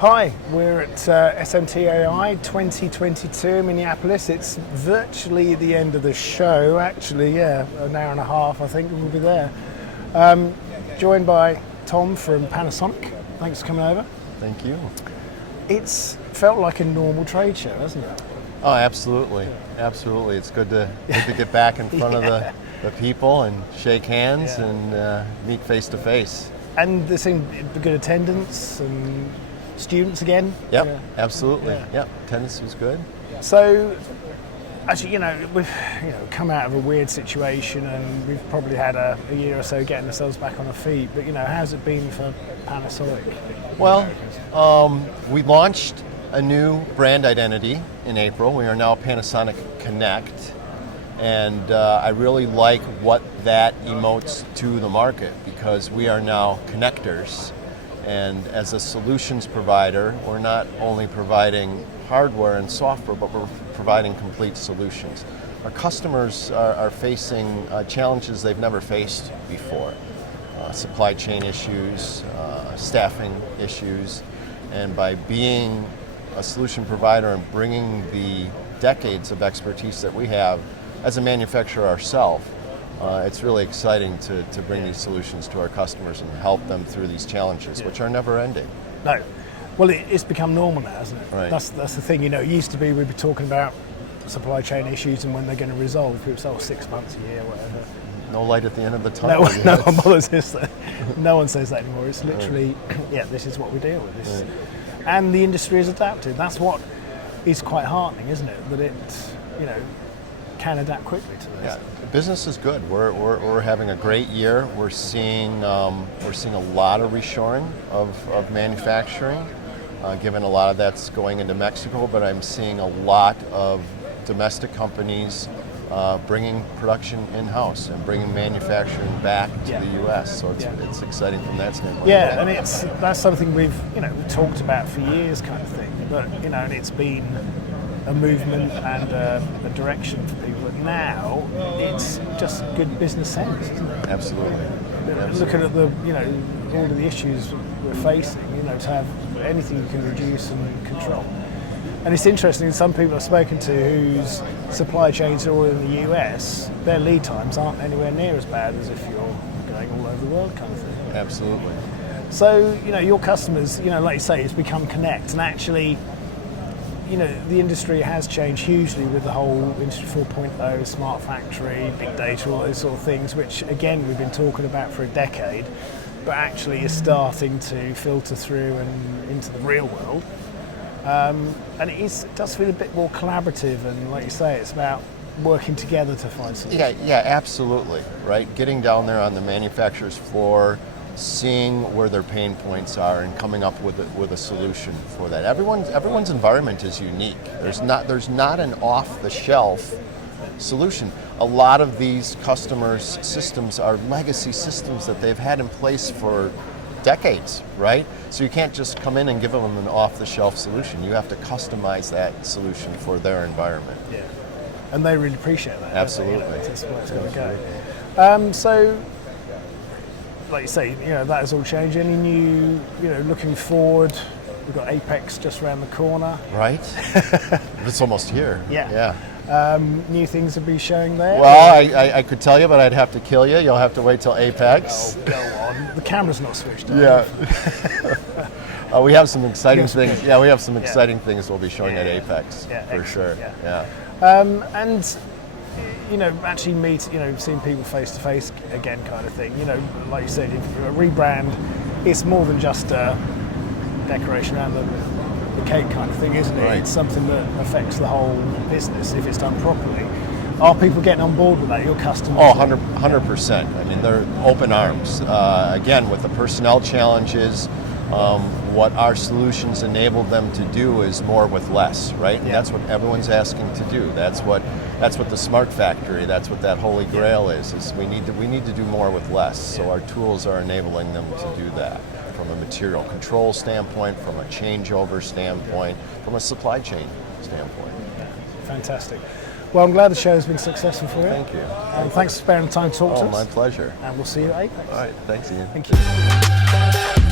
Hi, we're at SMTA 2022 in Minneapolis. It's virtually the end of the show, actually, yeah, an hour and a half I think we'll be there. Joined by Tom from Panasonic. Thanks for coming over. Thank you. It's felt like a normal trade show, hasn't it? Oh, absolutely. Absolutely. It's good to get back in front of the people and shake hands and meet face to face. And there seemed good attendance and students again. Yep, absolutely. Yep, attendance was good. So, actually, we've come out of a weird situation, and we've probably had a year or so getting ourselves back on our feet. But how's it been for Panasonic? Well, we launched a new brand identity in April. We are now Panasonic Connect, and I really like what that emotes to the market, because we are now connectors. And as a solutions provider, we're not only providing hardware and software, but we're providing complete solutions. Our customers are facing challenges they've never faced before. Supply chain issues, staffing issues, and by being a solution provider and bringing the decades of expertise that we have as a manufacturer ourselves, it's really exciting to bring these solutions to our customers and help them through these challenges, which are never ending. No. Well, it's become normal now, hasn't it? Right. That's the thing. It used to be we'd be talking about supply chain issues and when they're going to resolve. People say, 6 months, a year, whatever. No light at the end of the tunnel. No one bothers this. No one says that anymore. It's literally, this is what we deal with. This. Right. And the industry has adapted. That's what is quite heartening, isn't it? That it, can adapt quickly to this. Yeah, business is good. We're having a great year. We're seeing a lot of reshoring of manufacturing, given a lot of that's going into Mexico. But I'm seeing a lot of domestic companies bringing production in-house and bringing manufacturing back to the U.S. So it's exciting from that standpoint. Yeah, and that's something we've talked about for years, kind of thing. But and it's been a movement and a direction for people. But now it's just good business sense, isn't it? Absolutely. Looking at the all of the issues we're facing, to have anything you can reduce and control. And it's interesting, some people I've spoken to whose supply chains are all in the US, their lead times aren't anywhere near as bad as if you're going all over the world, kind of thing. Absolutely. So, your customers, like you say, it's become Connect, and actually, the industry has changed hugely with the whole Industry 4.0, smart factory, big data, all those sort of things, which again we've been talking about for a decade, but actually is starting to filter through and into the real world. And it does feel a bit more collaborative, and like you say, it's about working together to find solutions. Yeah, absolutely, right? Getting down there on the manufacturer's floor, seeing where their pain points are, and coming up with a solution for that. Everyone's environment is unique. There's not an off-the-shelf solution. A lot of these customers' systems are legacy systems that they've had in place for decades, right? So you can't just come in and give them an off-the-shelf solution. You have to customize that solution for their environment. Yeah, and they really appreciate that. Absolutely. That's where it's going to go. So, like you say, that has all changed. Any new, looking forward? We've got Apex just around the corner. Right. It's almost here. Yeah. New things to be showing there? Well, I could tell you, but I'd have to kill you. You'll have to wait till Apex. Go on. The camera's not switched on. Yeah. We have some exciting things. Yeah, we have some exciting things we'll be showing at Apex, for sure. Yeah. And actually seeing people face to face again, kind of thing. Like you said, if a rebrand, it's more than just a decoration around the cake kind of thing, isn't it? Right. It's something that affects the whole business if it's done properly. Are people getting on board with that, your customers? Oh, 100%. I mean, they're open arms. Again, with the personnel challenges, what our solutions enable them to do is more with less, right? And that's what everyone's asking to do. That's what the smart factory, that's what that holy grail is we need to do more with less. So our tools are enabling them to do that from a material control standpoint, from a changeover standpoint, from a supply chain standpoint. Fantastic. Well, I'm glad the show has been successful for you. Thank you. And thanks for sparing the time to talk to us. My pleasure. And we'll see you at Apex. All right, thanks, Iain. Thank you.